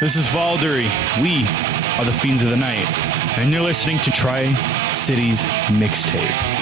This is Vaulderie. We are the Fiends of the Night, and you're listening to Tri-Cities Mixtape.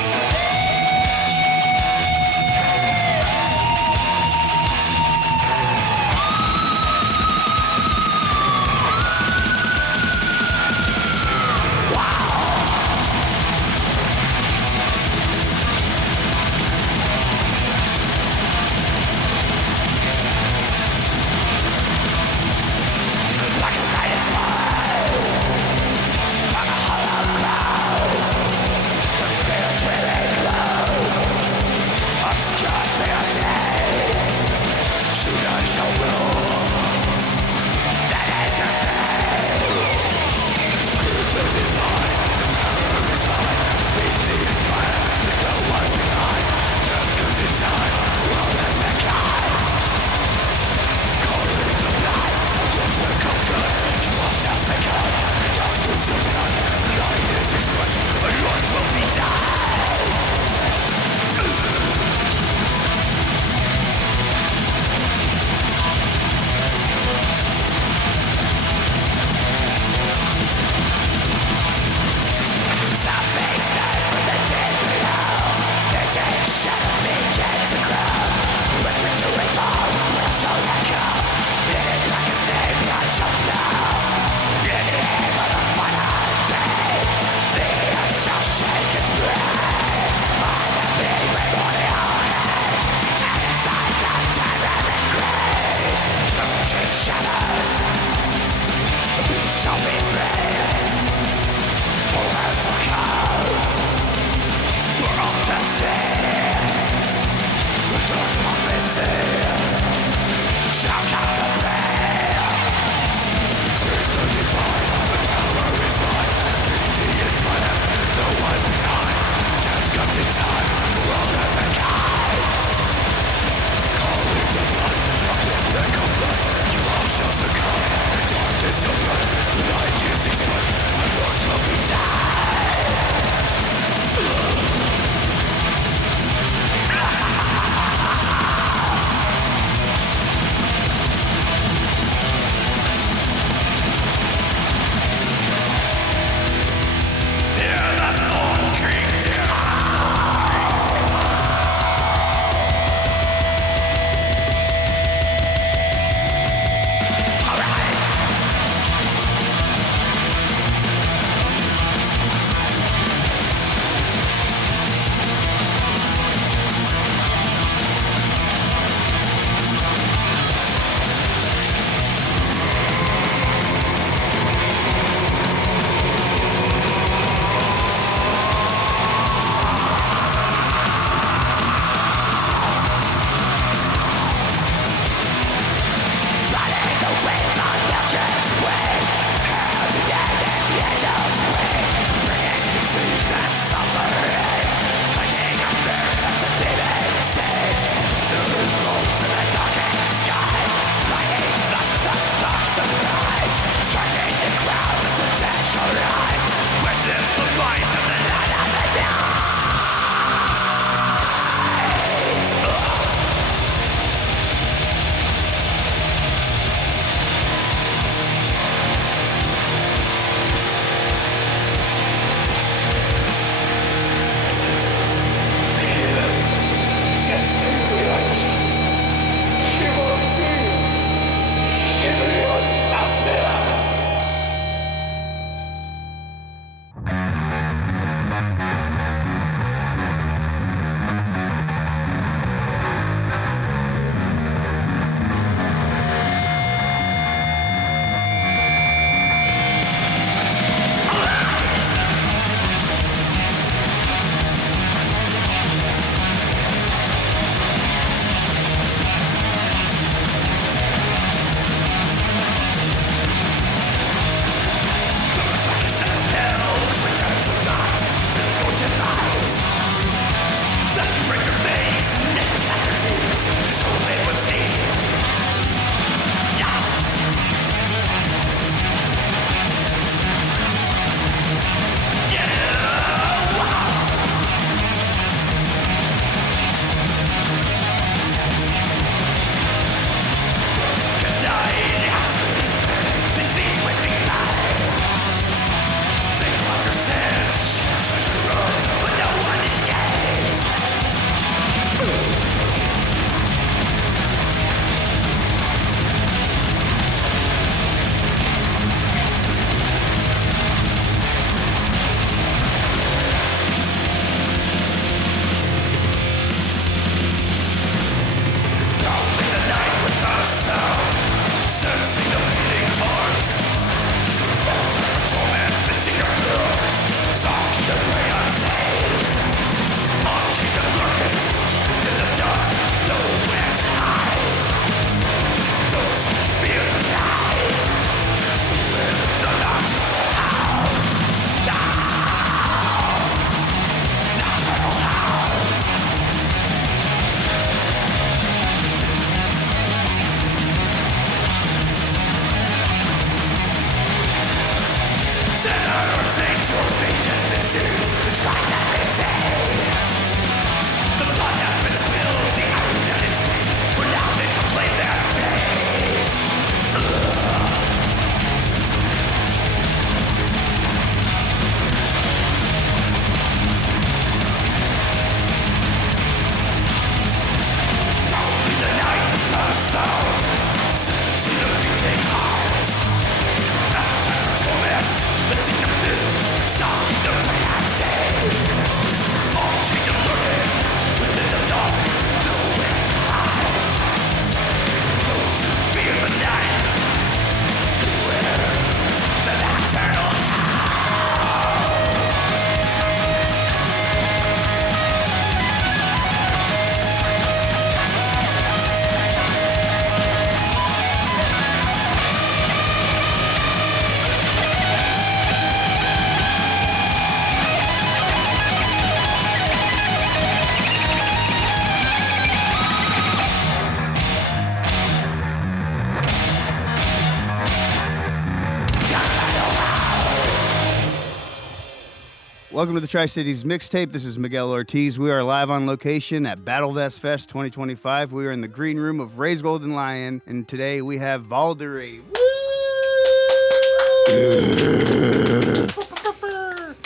Welcome to the Tri-Cities Mixtape. This is Miguel Ortiz. We are live on location at Battle Vest Fest 2025. We are in the green room of Ray's Golden Lion, and today we have Vaulderie.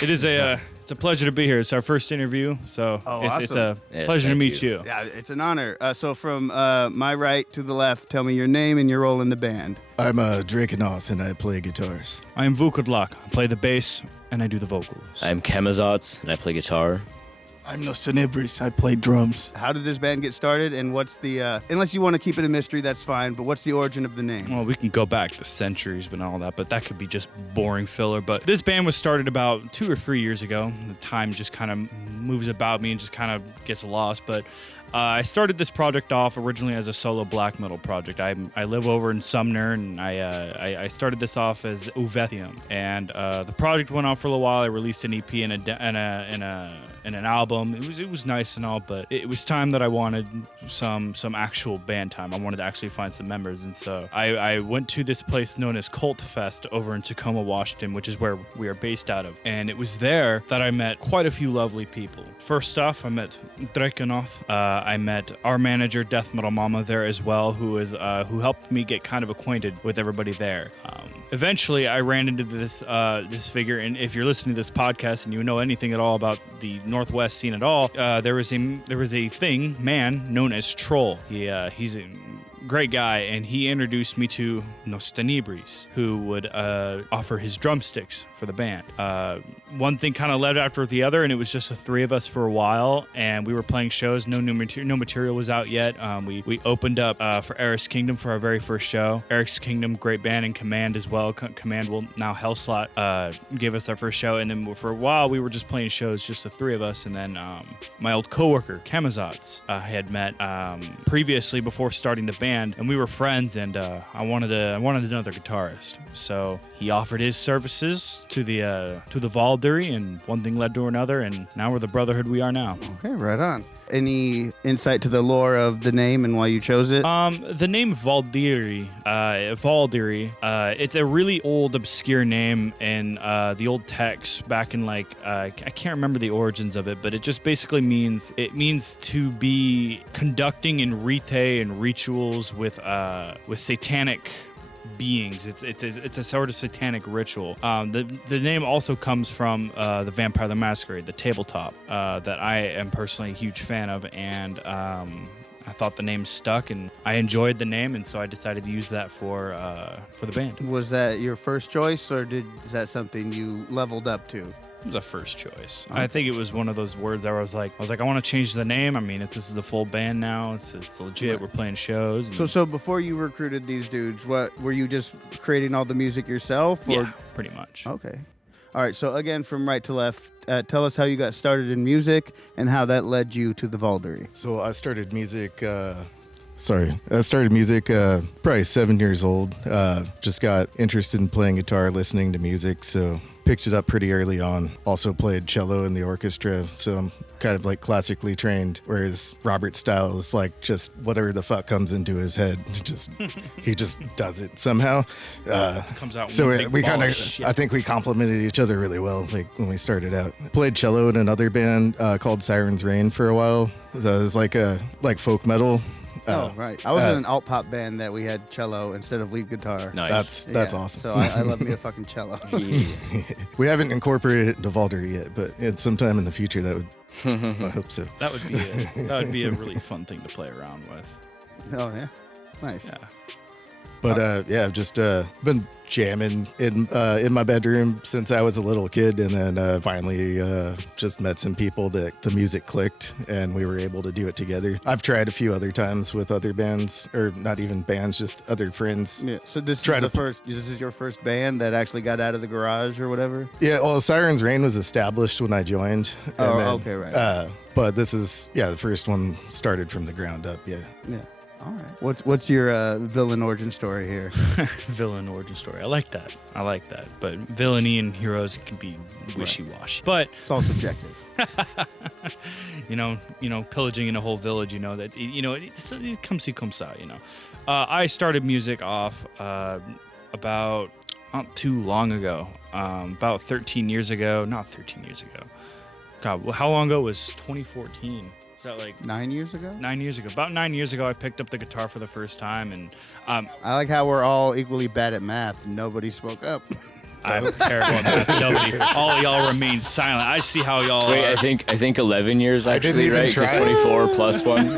It's a pleasure to be here. It's our first interview, so it's a pleasure to meet you. Yeah, it's an honor. So from my right to the left, tell me your name and your role in the band. I'm Dracenoth, and I play guitars. I am Vukudlak. I play the bass, and I do the vocals. I'm Kemazots, and I play guitar. I'm Nostanibris. I play drums. How did this band get started, and what's the, unless you want to keep it a mystery, that's fine, but what's the origin of the name? Well, we can go back to centuries and all that, but that could be just boring filler. But this band was started about 2 or 3 years ago. The time just kind of moves about me and just kind of gets lost, but I started this project off originally as a solo black metal project. I live over in Sumner, and I started this off as Uvethium, and the project went on for a little while. I released an EP and an album. It was nice and all, but it was time that I wanted some actual band time. I wanted to actually find some members, and so I went to this place known as Cult Fest over in Tacoma, Washington, which is where we are based out of, and it was there that I met quite a few lovely people. First off, I met Dracenoth. I met our manager, Death Metal Mama, there as well, who helped me get kind of acquainted with everybody there. Eventually, I ran into this figure, and if you're listening to this podcast and you know anything at all about the Northwest scene at all, there was a man known as Troll. He's a great guy, and he introduced me to Nostanibris, who would offer his drumsticks for the band. One thing kind of led after the other, and it was just the three of us for a while, and we were playing shows. No material was out yet. We opened up for Eric's Kingdom for our very first show. Eric's Kingdom, great band, and Command as well. Command will now Hellslot gave us our first show, and then for a while we were just playing shows, just the three of us. And then my old coworker Kemazots I had met previously before starting the band, and we were friends. And I wanted another guitarist, so he offered his services to the Vaulderie, and one thing led to another, and now we're the brotherhood we are now. Okay, right on. Any insight to the lore of the name and why you chose it? The name Vaulderie, it's a really old, obscure name in the old text back in I can't remember the origins of it, but it just basically means to be conducting in rite and rituals with satanic beings. It's a sort of satanic ritual. The name also comes from the Vampire the Masquerade, the tabletop that I am personally a huge fan of, and I thought the name stuck, and I enjoyed the name, and so I decided to use that for the band. Was that your first choice, or is that something you leveled up to? It was a first choice. I think it was one of those words where I was like, I want to change the name. I mean, if this is a full band now, it's legit. We're playing shows. So before you recruited these dudes, what were you just creating all the music yourself? Or? Yeah, pretty much. Okay. All right. So again, from right to left, tell us how you got started in music and how that led you to the Vaulderie. So I started music. Probably 7 years old. Just got interested in playing guitar, listening to music, so picked it up pretty early on. Also played cello in the orchestra, so I'm kind of like classically trained, whereas Robert's style is like just whatever the fuck comes into his head. He just does it somehow. Comes out. So one big we ball kind of of, shit. I think we complemented each other really well, like when we started out. Played cello in another band called Sirens Reign for a while. It was like folk metal. Oh, right. I was in an alt pop band that we had cello instead of lead guitar. Nice. That's Yeah, awesome. So I love me a fucking cello. We haven't incorporated it into Vaulderie yet, but it's sometime in the future that would. I hope so. That would be a really fun thing to play around with. Oh, yeah. Nice. Yeah. But I've just been jamming in my bedroom since I was a little kid, and then finally just met some people that the music clicked, and we were able to do it together. I've tried a few other times with other bands, or not even bands, just other friends. Yeah. So this Try is to- this is your first band that actually got out of the garage or whatever? Yeah, well, Sirens Reign was established when I joined. and Oh, then, okay, right. But this is the first one started from the ground up. Yeah. Yeah. All right. What's your villain origin story here? Villain origin story. I like that. But villainy and heroes can be wishy-washy. But It's all subjective. you know, pillaging in a whole village. You know that. You know, it comes out. You know, I started music off about not too long ago. About 13 years ago. Not 13 years ago. God, how long ago was 2014? Is that like 9 years ago? 9 years ago? About 9 years ago, I picked up the guitar for the first time, and I like how we're all equally bad at math. Nobody spoke up. I'm terrible at math. Nobody, all of y'all remain silent. I see how y'all. Wait, I think 11 years I didn't actually, even right? Because try. 24 plus 1.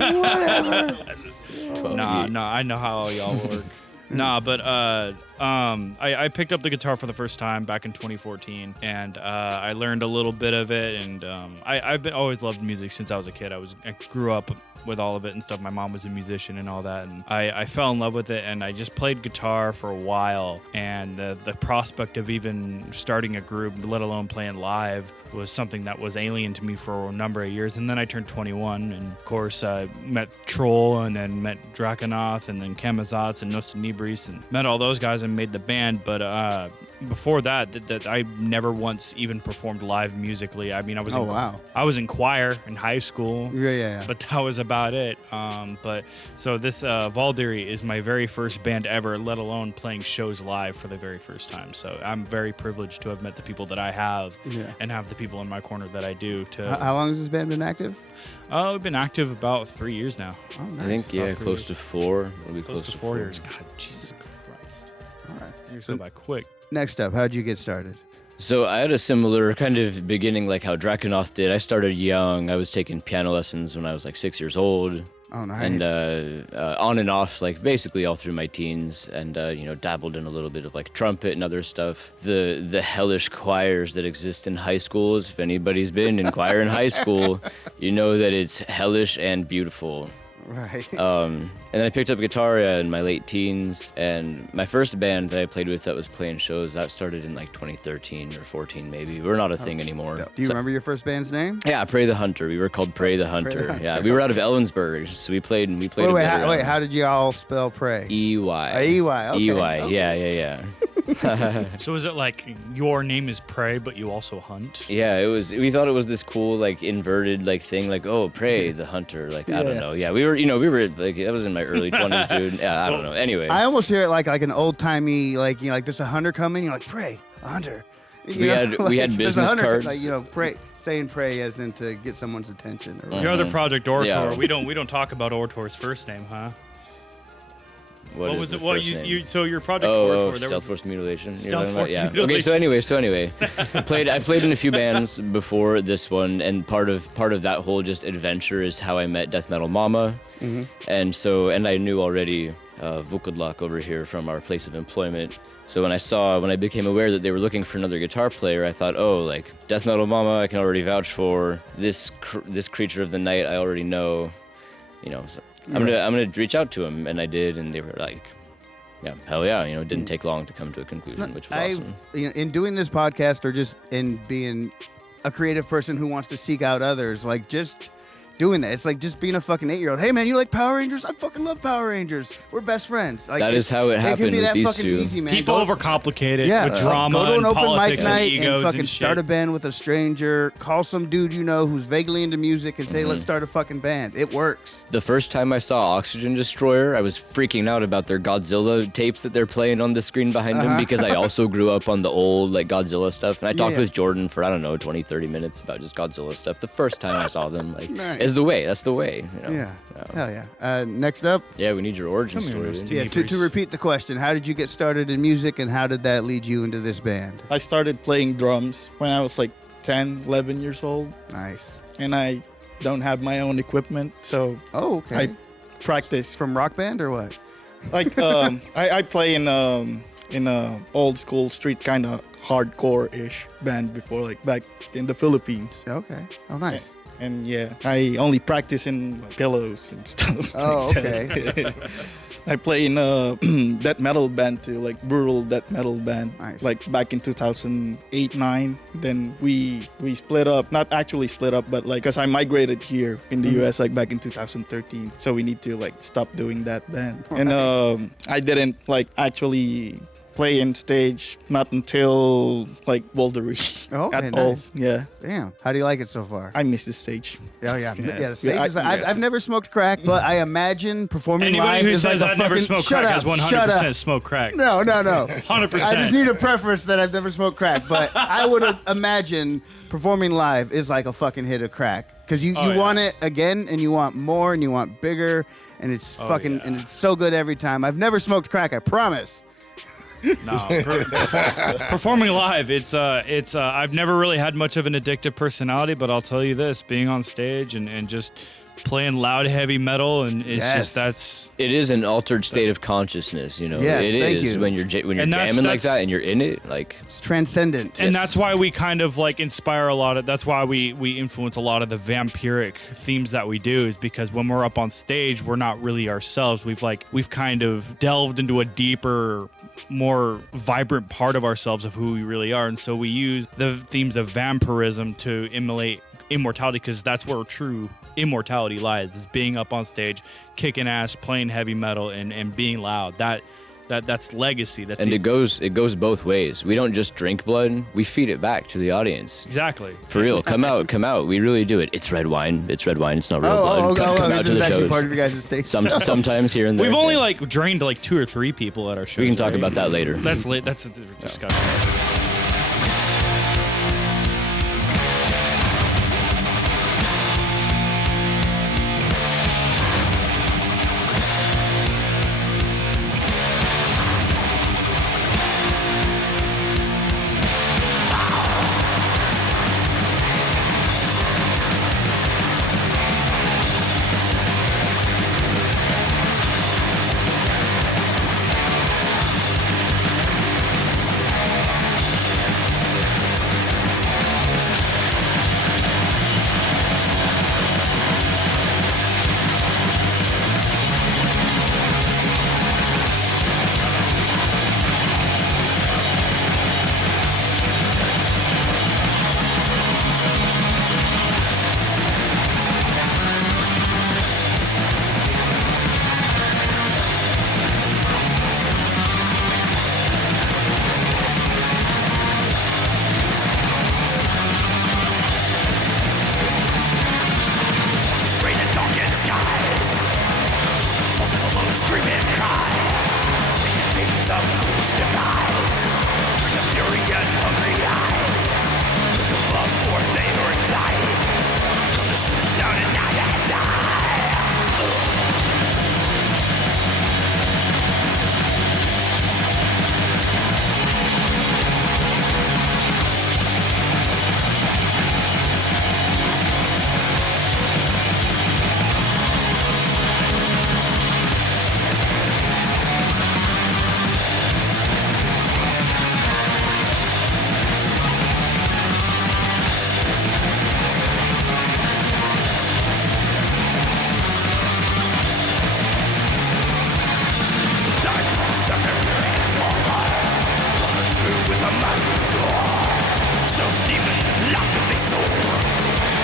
No, I know how all y'all work. Nah, but I picked up the guitar for the first time back in 2014, and I learned a little bit of it, and I've always loved music since I was a kid. I grew up with all of it and stuff. My mom was a musician and all that, and I fell in love with it, and I just played guitar for a while, and the prospect of even starting a group, let alone playing live, was something that was alien to me for a number of years. And then I turned 21, and of course met Troll, and then met Draconoth, and then Kamazats and Nostanibris, and met all those guys and made the band. But before that I never once even performed live musically. I mean, I was I was in choir in high school. Yeah. But that was about it. But so this Vaulderie is my very first band ever, let alone playing shows live for the very first time. So I'm very privileged to have met the people that I have, and have the people in my corner that I do. How long has this band been active? We've been active about 3 years now. Oh, nice. I think, yeah, About 3 close years. to 4. It'll be Close to 4 years. God, Jesus Christ. All right. Years go by quick. Next up, how'd you get started? So I had a similar kind of beginning like how Draconoth did. I started young. I was taking piano lessons when I was like 6 years old. Oh, nice. And on and off, like basically all through my teens, and dabbled in a little bit of like trumpet and other stuff. The hellish choirs that exist in high schools. If anybody's been in choir in high school, you know that it's hellish and beautiful. Right. And then I picked up guitar in my late teens, and my first band that I played with that was playing shows, that started in like 2013 or 14 maybe. We're not a thing anymore. No. Do you remember your first band's name? Yeah, Pray the Hunter. We were called Pray the Hunter. Hunter. Yeah, we were out of Ellensburg, so we played a bit Wait, around. how did you all spell pray? EY. EY, okay. EY, Okay. yeah. So is it like your name is Prey, but you also hunt? Yeah, it was. We thought it was this cool, like inverted, like thing, like Prey the Hunter. Like I don't know. Yeah, we were like that was in my early 20s, dude. Yeah, I don't know. Anyway, I almost hear it like an old timey, like there's a hunter coming. You're like, pray, a hunter. We had there's a business hunter, cards. Like, pray, saying pray as in to get someone's attention. Or Your other project, Orator. Yeah. We don't talk about Orator's first name, huh? what was is it? the What first you, name? you? So your project Oh, Orator. there Stealth was- Force Mutilation. You're Stealth talking about? Force Yeah. Mutilation. Okay, so anyway, I played in a few bands before this one, and part of that whole just adventure is how I met Death Metal Mama, and I knew already Vukadlak over here from our place of employment. So when I became aware that they were looking for another guitar player, I thought, like Death Metal Mama, I can already vouch for. This creature of the night, I already know. So I'm gonna reach out to him, and I did, and they were like, yeah, hell yeah. It didn't take long to come to a conclusion, which was awesome. In doing this podcast, or just in being a creative person who wants to seek out others, like just doing that. It's like just being a fucking 8-year-old. Hey man, you like Power Rangers? I fucking love Power Rangers. We're best friends. Like, that is how it can happened be with that these fucking two. easy, man. People overcomplicate it with drama Go to an and open mic politics and night egos and fucking and shit. start a band with a stranger. Call some dude you know who's vaguely into music and say, let's start a fucking band. It works. The first time I saw Oxygen Destroyer, I was freaking out about their Godzilla tapes that they're playing on the screen behind them because I also grew up on the old like Godzilla stuff. And I talked with Jordan for, I don't know, 20, 30 minutes about just Godzilla stuff. The first time I saw them, like, is the way. That's the way. You know? Yeah. Hell yeah. Next up. Yeah, we need your origin story. Steve. Yeah, to repeat the question, how did you get started in music and how did that lead you into this band? I started playing drums when I was like 10, 11 years old, Nice. and I don't have my own equipment, so Oh, okay. I practice. From Rock Band or what? Like I play in a old school street kind of hardcore-ish band before, like back in the Philippines. Okay. Oh, nice. And yeah, I only practice in like, pillows and stuff. Oh, like okay. that. I play in a death metal band too, like brutal death metal band. Nice. Like back in 2008-9. Then we split up, not actually split up, but like because I migrated here in the US like back in 2013. So we need to like stop doing that band. And I didn't like actually play in stage not until like Vaulderie Oh, okay, at all. nice. Yeah, Damn. How do you like it so far? I miss the stage. Oh, yeah. Yeah. Yeah, the stage Yeah, is, I- I've never smoked crack, but I imagine performing Anybody live who is says like a I've never fucking... smoked Shut crack up, has shut up. 100% smoked crack. No. 100%. I just need to preface that I've never smoked crack, but I would imagine performing live is like a fucking hit of crack because you yeah. want it again and you want more and you want bigger and it's fucking yeah. and it's so good every time. I've never smoked crack, I promise. No, performing live, it's I've never really had much of an addictive personality, but I'll tell you this, being on stage and just playing loud heavy metal and it's Yes. just It is an altered state of consciousness, you know. Yes, it thank is you. when you're And that's- jamming like that's- that and you're in it, like It's transcendent. and that's why we kind of like inspire a lot of that's why we influence a lot of the vampiric themes that we do is because when we're up on stage we're not really ourselves. We've kind of delved into a deeper, more vibrant part of ourselves of who we really are, and so we use the themes of vampirism to emulate immortality because that's where true immortality lies, is being up on stage, kicking ass, playing heavy metal and being loud. That's legacy. That's and it goes both ways. We don't just drink blood, we feed it back to the audience. exactly. For real, come out. We really do it. It's red wine. It's not real blood. Come out this to is the actually shows. part of your guys' stage. Sometimes here and there. We've only yeah. like drained like 2 or 3 people at our show. We can talk about that later. That's late. That's a discussion. Demons locked as they soar.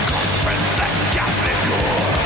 Confront flesh, gas and gore.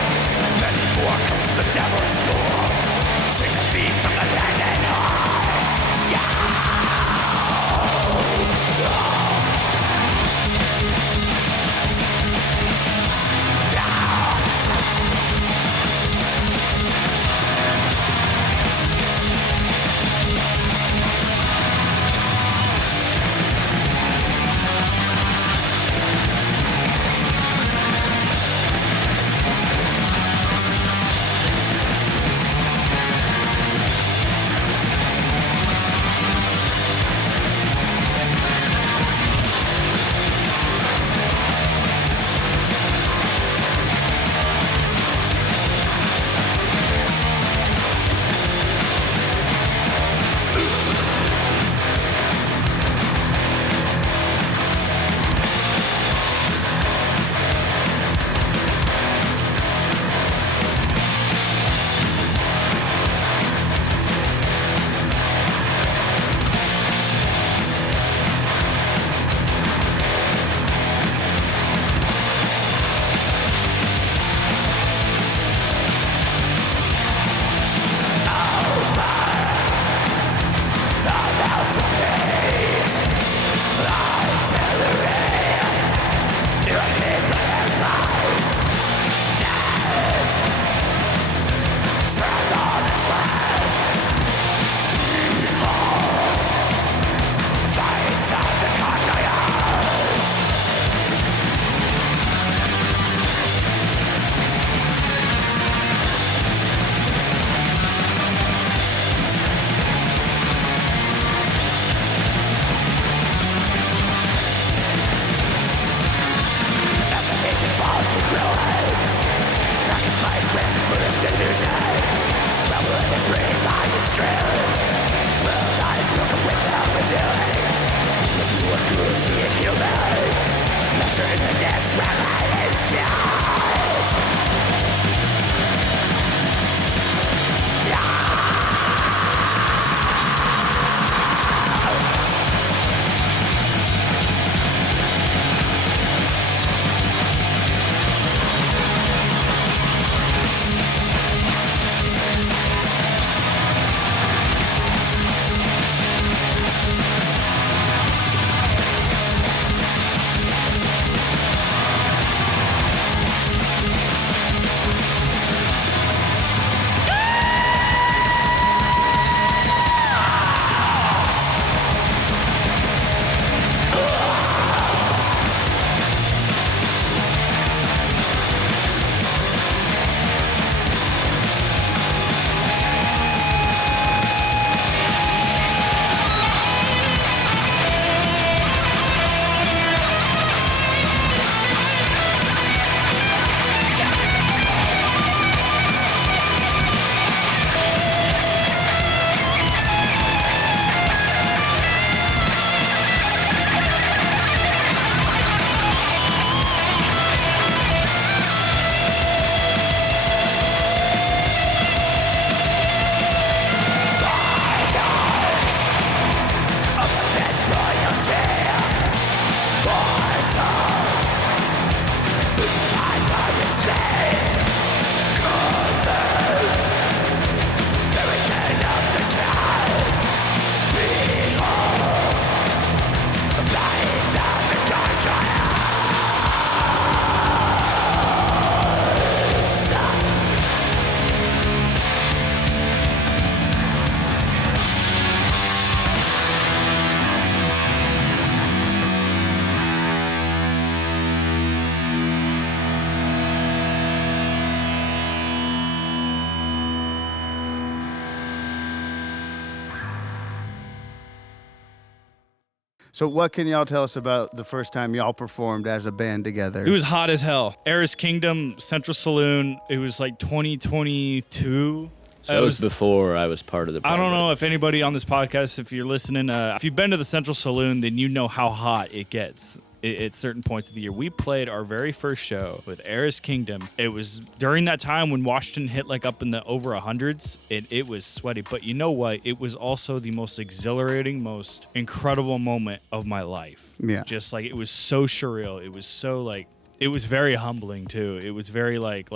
So what can y'all tell us about the first time y'all performed as a band together? It was hot as hell. Eris Kingdom, Central Saloon. It was like 2022. So that was before I was part of the I don't project. know if anybody on this podcast, if you're listening, if you've been to the Central Saloon, then you know how hot it gets at certain points of the year. We played our very first show with Eris Kingdom. It was during that time when Washington hit like up in the over 100s. It was sweaty, but you know what? It was also the most exhilarating, most incredible moment of my life. Yeah. Just like, it was so surreal. It was so like, it was very humbling too. It was very like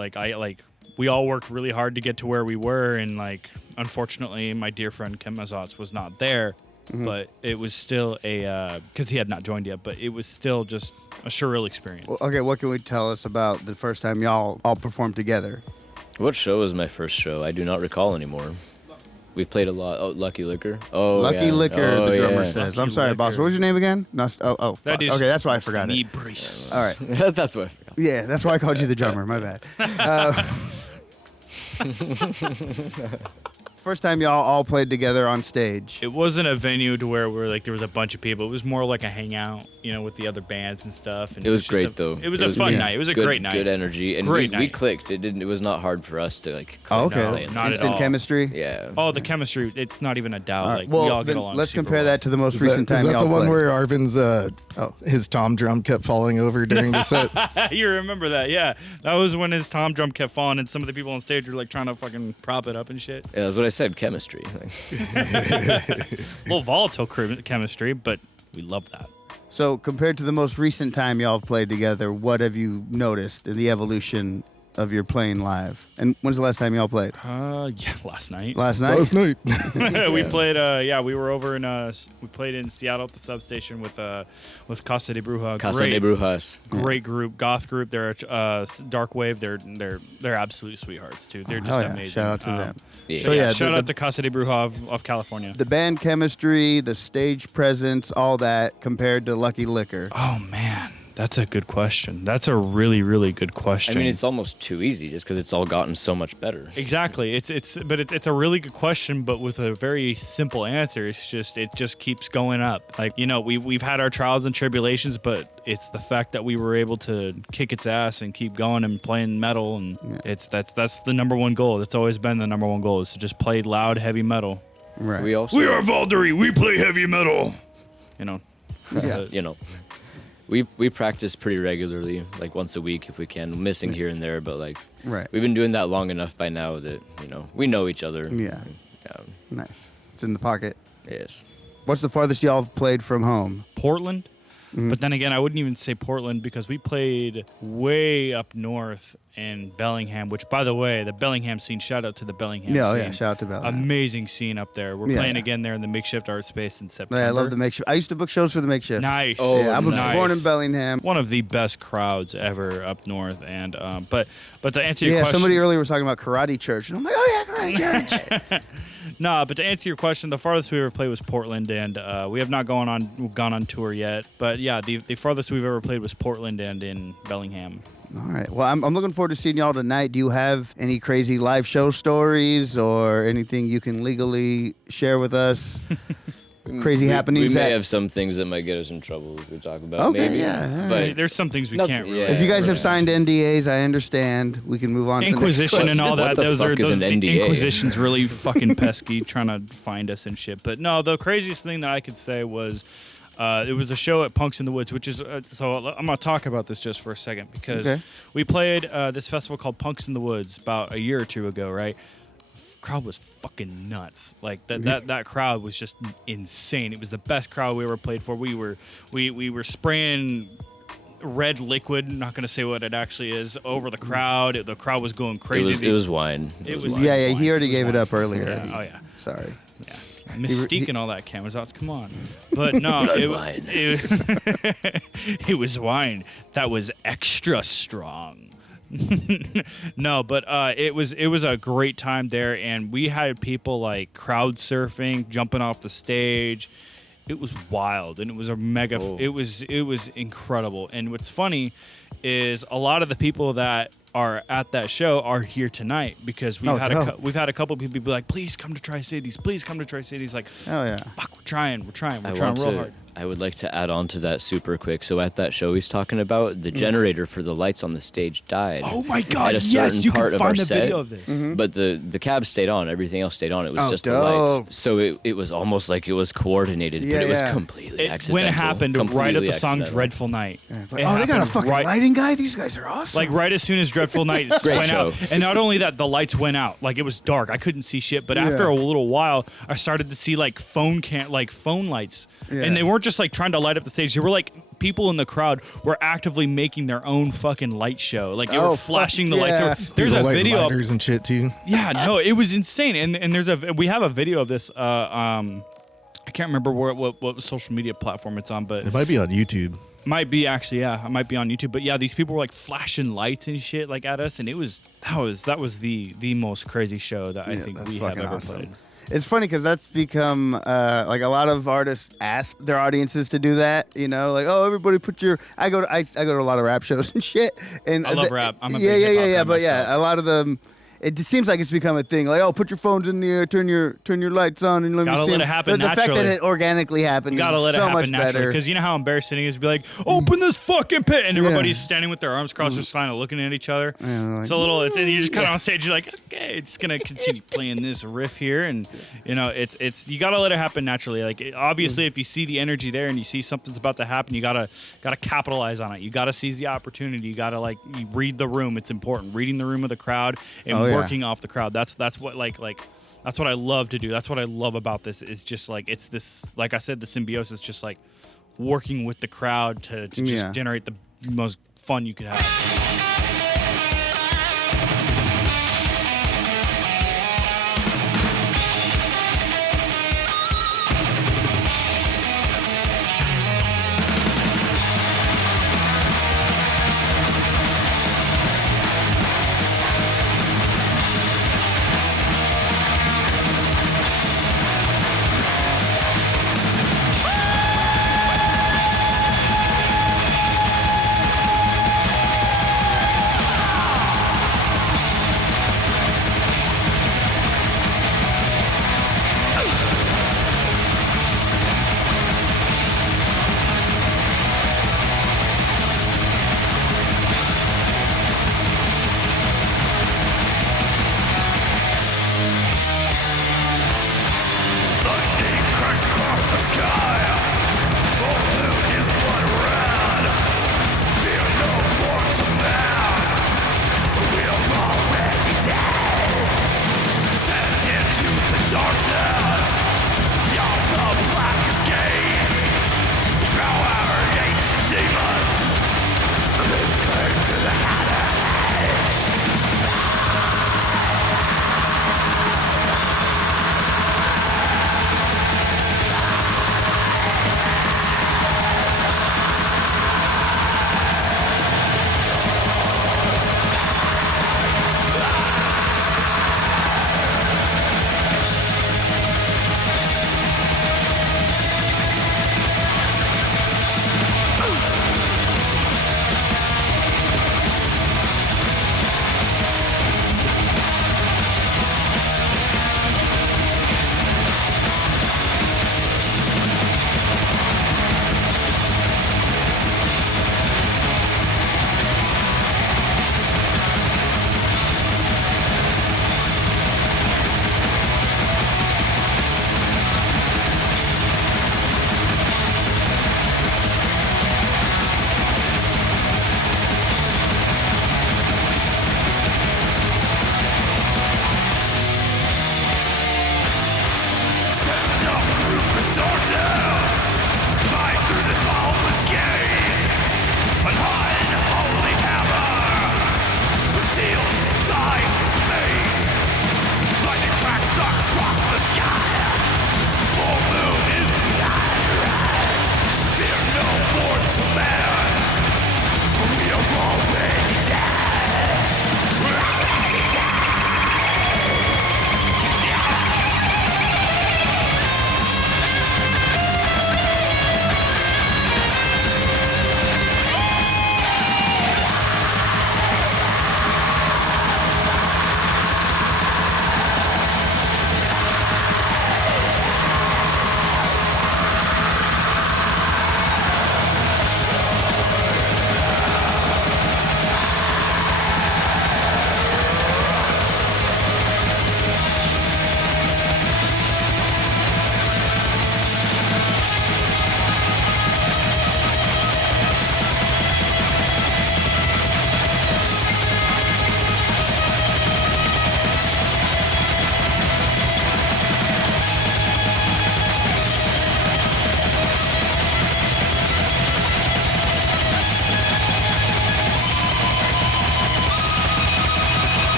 we all worked really hard to get to where we were, and like unfortunately my dear friend Ken Mazatz was not there. But it was still because he had not joined yet, but it was still just a surreal experience. Well, okay, what can we tell us about the first time y'all all performed together? What show was my first show? I do not recall anymore. We've played a lot. Oh, Lucky Liquor. Oh, Lucky yeah. Liquor, Oh, the drummer yeah. says. Lucky I'm sorry, boss. Liquor. What was your name again? No, fuck. That is Okay, that's why I forgot knee it. brace. All right. That's what I forgot. Yeah, that's why I called you the drummer. My bad. First time y'all all played together on stage. It wasn't a venue to where we're like there was a bunch of people. It was more like a hangout, with the other bands and stuff. And It was just great though. It was a fun night. It was a great night. Good energy, and Great we night. clicked. It was not hard for us to like. Oh, click okay. and not at Instant all. chemistry. Yeah. Oh, the chemistry, it's not even a doubt. All right. Like we Well, all get then along. let's super compare well. that to the most recent Is time that y'all the one played. where Arvin's his tom drum kept falling over during the set? You remember that? Yeah, that was when his tom drum kept falling, and some of the people on stage were like trying to fucking prop it up and shit. Yeah, that's what I said. Chemistry. Like, A little volatile chemistry, but we love that. So compared to the most recent time y'all have played together, what have you noticed in the evolution of your playing live? And when's the last time y'all played? Yeah, last night. Last night? Last night. We played. We were over in. We played in Seattle at the substation with Casa de Bruja. Casa de Brujas. Great group, goth group. They're Dark Wave. They're absolute sweethearts too. They're just Hell yeah. amazing. Shout out to them. Yeah. So yeah, the- shout the- out to Casa de Bruja of California. The band chemistry, the stage presence, all that compared to Lucky Liquor. Oh man, that's a good question. That's a really, really good I question. mean, it's almost too easy just because it's all gotten so much better. Exactly. It's a really good question, but with a very simple answer. It just keeps going up. Like, we've had our trials and tribulations, but it's the fact that we were able to kick its ass and keep going and playing metal, and that's the number one goal. That's always been the number one goal, is to just play loud, heavy metal. Right. We also, We are Vaulderie. We play heavy metal. Yeah. we practice pretty regularly, like once a week if we can, missing here and there, but like Right. we've been doing that long enough by now that we know each other. Yeah. Yeah. Nice. It's in the pocket. Yes. What's the farthest y'all have played from home? Portland. But then again, I wouldn't even say Portland because we played way up north in Bellingham, which, by the way, the Bellingham scene, shout out to the Bellingham Yeah, scene. yeah. Shout out to Bella. Amazing scene up there. We're Yeah, playing yeah. again there in the Makeshift Art Space in September. Yeah, I love the makeshift. I used to book shows for the makeshift. Nice. Oh, Yeah, I was nice. born in Bellingham. One of the best crowds ever up north. And but to answer your Yeah, question, somebody earlier was talking about Karate Church, and I'm like, oh yeah, Karate Church. but to answer your question, the farthest we ever played was Portland, and we have not gone on tour yet. But yeah, the farthest we've ever played was Portland and in Bellingham. All right. Well, I'm looking forward to seeing y'all tonight. Do you have any crazy live show stories or anything you can legally share with us? Crazy happenings. We may that- have some things that might get us in trouble if we talk about. Okay, maybe. yeah, all right. But There's some things we Nothing- can't really. yeah. If you guys have right. signed NDAs, I understand. We can move on to the next Inquisition and all What that. the Those fuck are is those an NDA? Inquisition's really fucking pesky, trying to find us and shit. But no, the craziest thing that I could say was it was a show at Punks in the Woods, which is so I'm gonna talk about this just for a second because Okay. we played this festival called Punks in the Woods about a year or two ago, right? Crowd was fucking nuts. Like that crowd was just insane. It was the best crowd we ever played for. We were spraying red liquid, not going to say what it actually is, over the crowd. The crowd was going crazy. it was wine. It was wine. Yeah, yeah. wine. He already It was gave it wine. up earlier. Yeah. Oh yeah. Sorry. Yeah. Mystique and all that cameras out. Come on. But no, wine. it was wine that was extra strong. No, but it was a great time there, and we had people like crowd surfing, jumping off the stage. It was wild, and it was a mega. Oh. It was incredible. And what's funny is a lot of the people that are at that show are here tonight because we've dope. had a couple people be like, please come to Tri-Cities, please come to Tri-Cities. Like, Oh yeah. fuck, we're trying I real want hard. I would like to add on to that super quick. So at that show he's talking about, the generator for the lights on the stage died. Oh my God! At a Yes, certain you part can of our find the set. video of this. But the cab stayed on. Everything else stayed on. It was Oh, just the dope. lights. So it was almost like it was coordinated, Yeah, but it was yeah. completely accidental. When it happened, right at Completely the song accidental. "Dreadful Night." Like, It oh, they got a happened fucking right- lighting guy. These guys are awesome. Like right as soon as Dreadful Night Great went out, show. and not only that, the lights went out. Like it was dark, I couldn't see shit. But Yeah. after a little while, I started to see like phone lights, Yeah. and they weren't just like trying to light up the stage. They were like people in the crowd were actively making their own fucking light show. Like they were fuck flashing the yeah. lights. There's People a light video. lighters and shit too. Yeah, no, it was insane. And we have a video of this. I can't remember what social media platform it's on, but It might be on YouTube. might be actually, yeah, it might be on YouTube. But yeah, these people were like flashing lights and shit like at us, and that was the most crazy show that I Yeah, think that's we have fucking ever awesome. played. It's funny because that's become like a lot of artists ask their audiences to do that. You know, like, oh, everybody put your. I go to a lot of rap shows and shit. And I love rap. I'm a yeah, big yeah, hip-hop yeah, guy yeah. But yeah, myself. a lot of them. It just seems like it's become a thing. Like, oh, put your phones in the air, turn your lights on, and let Gotta me see let 'em. it happen The fact that naturally. it organically happened You gotta is let it so happen much naturally, better. because you know how embarrassing it is to be like, open this fucking pit, and Yeah. everybody's standing with their arms crossed, just kind of looking at each other. Yeah, It's a little. You just kind of on stage. You're like, okay, it's gonna continue playing this riff here, and you know, it's you gotta let it happen naturally. Like obviously, if you see the energy there and you see something's about to happen, you gotta capitalize on it. You gotta seize the opportunity. You gotta you read the room. It's important. Reading the room of the crowd and Oh, yeah. working off the crowd. That's what that's what I love to do. That's what I love about this. Is just like it's this. Like I said, the symbiosis, just like working with the crowd to just Yeah. generate the most fun you could have.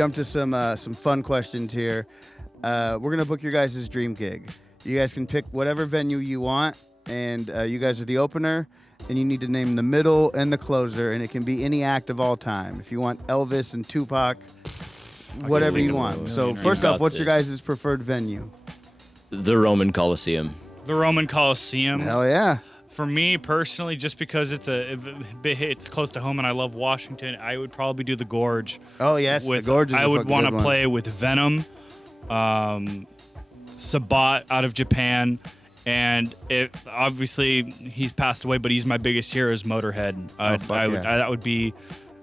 jump to some fun questions here. We're gonna book your guys' dream gig. You guys can pick whatever venue you want, and you guys are the opener, and you need to name the middle and the closer, and it can be any act of all time. If you want Elvis and Tupac, whatever you want. So first off, what's your guys' preferred venue? The Roman Coliseum. The Roman Coliseum. Hell yeah. For me personally, just because it's close to home and I love Washington, I would probably do the Gorge. Oh yes, the Gorge is I a would fucking want good to one. play with Venom, Sabat out of Japan, and obviously he's passed away, but he's my biggest hero is Motorhead. That would be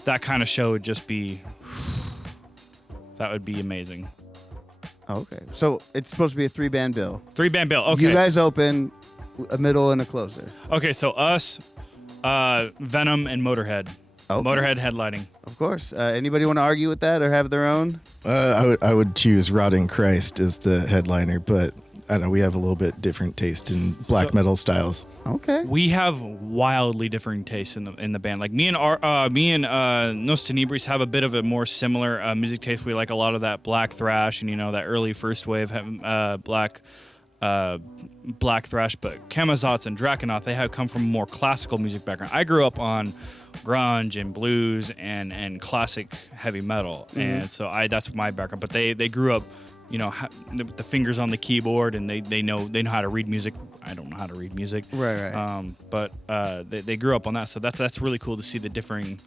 that kind of show would just be that would be amazing. Okay, so it's supposed to be a 3-band bill. 3-band bill. Okay. You guys open, a middle and a closer. Okay, so us, Venom, and Motorhead. Okay. Motorhead headlining. Of course. Anybody want to argue with that or have their own? I would choose Rotting Christ as the headliner, but I don't know, we have a little bit different taste in black metal styles. Okay. We have wildly differing tastes in the band. Like me and Nos Tenebris have a bit of a more similar music taste. We like a lot of that black thrash and that early first wave black thrash. But Camazotz and Draconoth, they have come from a more classical music background. I grew up on grunge and blues and classic heavy metal, and so that's my background. But they grew up, with the fingers on the keyboard, and they know how to read music. I don't know how to read music. Right. But they grew up on that, so that's really cool to see the differing,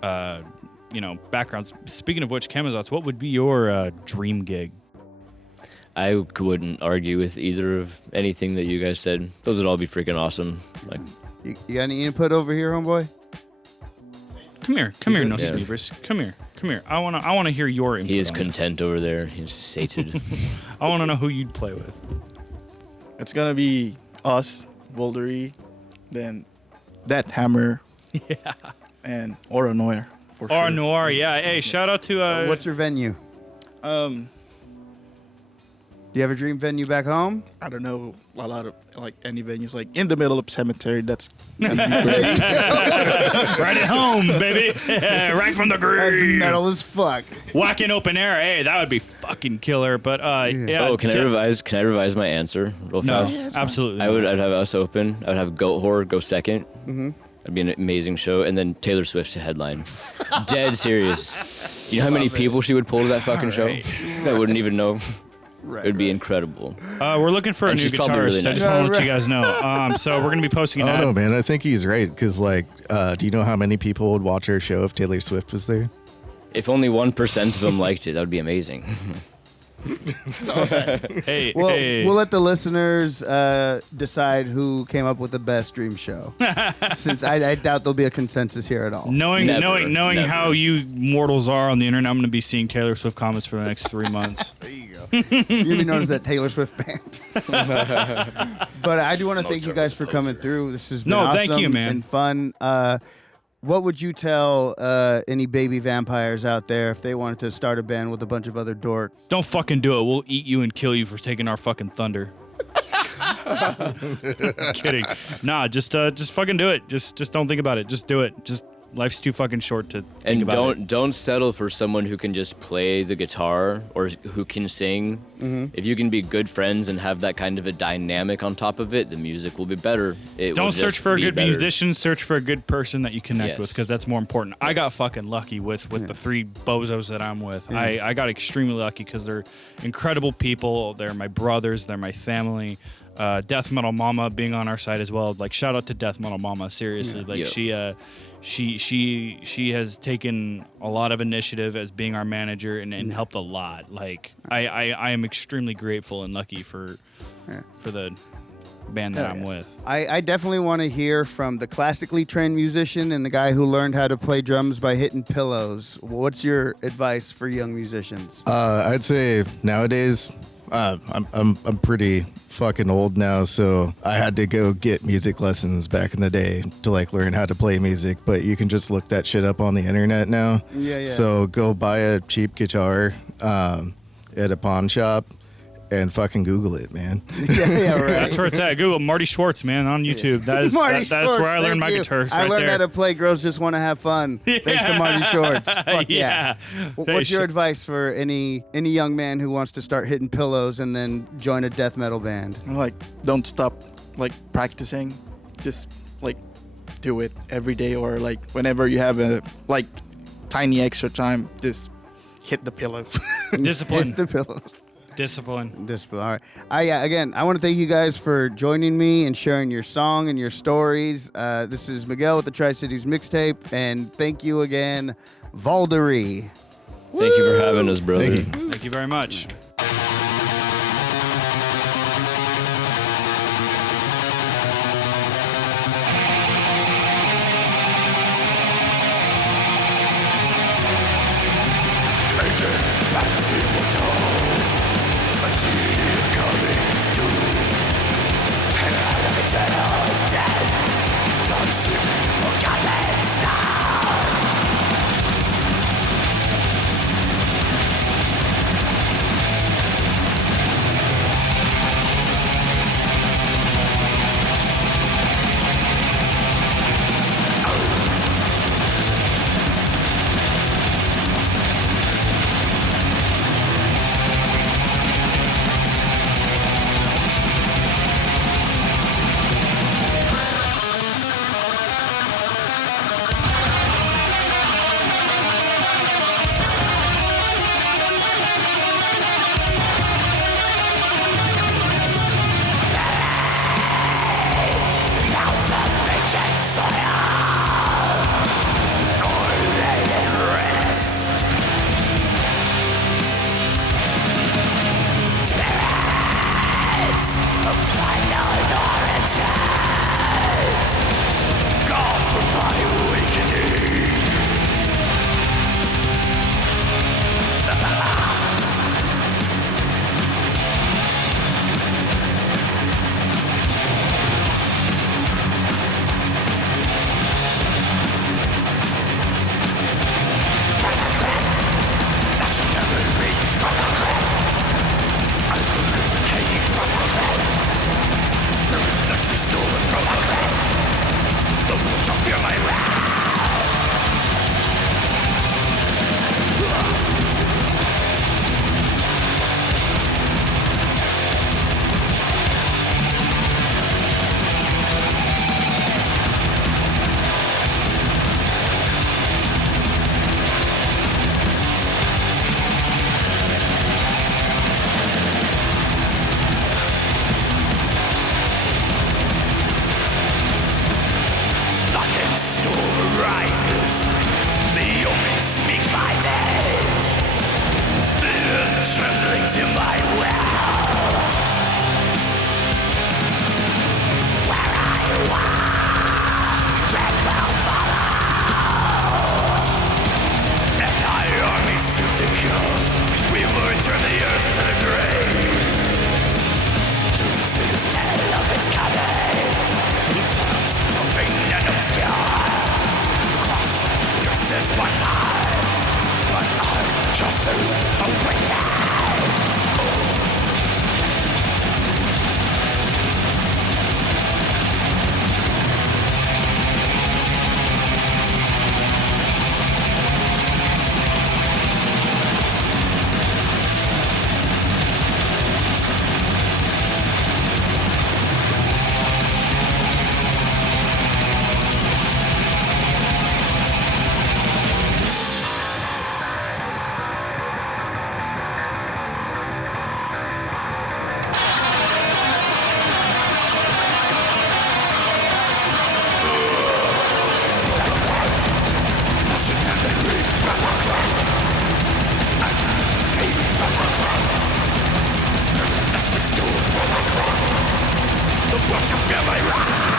backgrounds. Speaking of which, Camazotz, what would be your dream gig? I wouldn't argue with either of anything that you guys said. Those would all be freaking awesome. Like, You got any input over here, homeboy? Come here, Nos Tenebris. Come here. I wanna hear your input. he is on it. content over there. He's sated. I want to know who you'd play with. It's gonna be us, Vaulderie, then Death Hammer, and Aura Noir for Or sure. Noir, yeah. Hey, shout out to What's your venue? Do you have a dream venue back home? I don't know a lot of like any venues like in the middle of cemetery. That's gonna be great. right at home, baby. Right from the That's grave. metal as fuck. Whacking open air. Hey, that would be fucking killer. But yeah. Oh, can I revise? Can I revise my answer real No, fast? absolutely. I'd have us open. I'd have Goat Horror go second. That'd be an amazing show, and then Taylor Swift to headline. Dead serious. Do you know how many people she would pull to that fucking show? Alright. I wouldn't even know. Right. It would be incredible. We're looking for a And new she's probably guitarist. really I just nice. want to let you guys know. So we're gonna be posting an I ad. don't know, man. I think he's right because, do you know how many people would watch our show if Taylor Swift was there? If only 1% of them liked it, that would be amazing. Hey, Well, hey. we'll let the listeners decide who came up with the best dream show. Since I doubt there'll be a consensus here at all. Knowing Never. how you mortals are on the internet, I'm going to be seeing Taylor Swift comments for the next 3 months. There you go. You're gonna be known as that Taylor Swift band. But I do want to thank you guys for coming through. This has been awesome thank you, man. and fun. What would you tell any baby vampires out there if they wanted to start a band with a bunch of other dorks? Don't fucking do it. We'll eat you and kill you for taking our fucking thunder. Kidding. Nah, just fucking do it. Just don't think about it. Just do it. Just life's too fucking short to think And about it. don't settle for someone who can just play the guitar or who can sing. If you can be good friends and have that kind of a dynamic on top of it, the music will be better. It will Don't search just for a be good better. musician. Search for a good person that you connect Yes. with, because that's more important. I got fucking lucky with the 3 bozos that I'm with. I got extremely lucky because they're incredible people. They're my brothers. They're my family. Death Metal Mama being on our side as well. Like, shout out to Death Metal Mama. Seriously, Yeah. she has taken a lot of initiative as being our manager and helped a lot. Like, I am extremely grateful and lucky for the band that I'm with. I definitely want to hear from the classically trained musician and the guy who learned how to play drums by hitting pillows. What's your advice for young musicians? I'd say nowadays, I'm pretty fucking old now, so I had to go get music lessons back in the day to learn how to play music. But you can just look that shit up on the internet now. Yeah. So go buy a cheap guitar at a pawn shop and fucking Google it, man. Yeah, right. That's where it's at. Google Marty Schwartz, man, on YouTube. That is Marty that's Shorts, where I learned my thank you. guitar. I right learned there. how to play Girls Just Want to Have Fun. Thanks to Marty Shorts. Fuck yeah. What's your advice for any young man who wants to start hitting pillows and then join a death metal band? Like, don't stop like practicing. Just like do it every day, or like whenever you have a like tiny extra time, just hit the pillows. Discipline. Hit the pillows. Discipline. Discipline. All right. Yeah. Again, I want to thank you guys for joining me and sharing your song and your stories. This is Miguel with the Tri-Cities Mixtape, and thank you again, Vaulderie. Thank you for having us, brother. Thank you. Thank you very much. The worship of my wrath.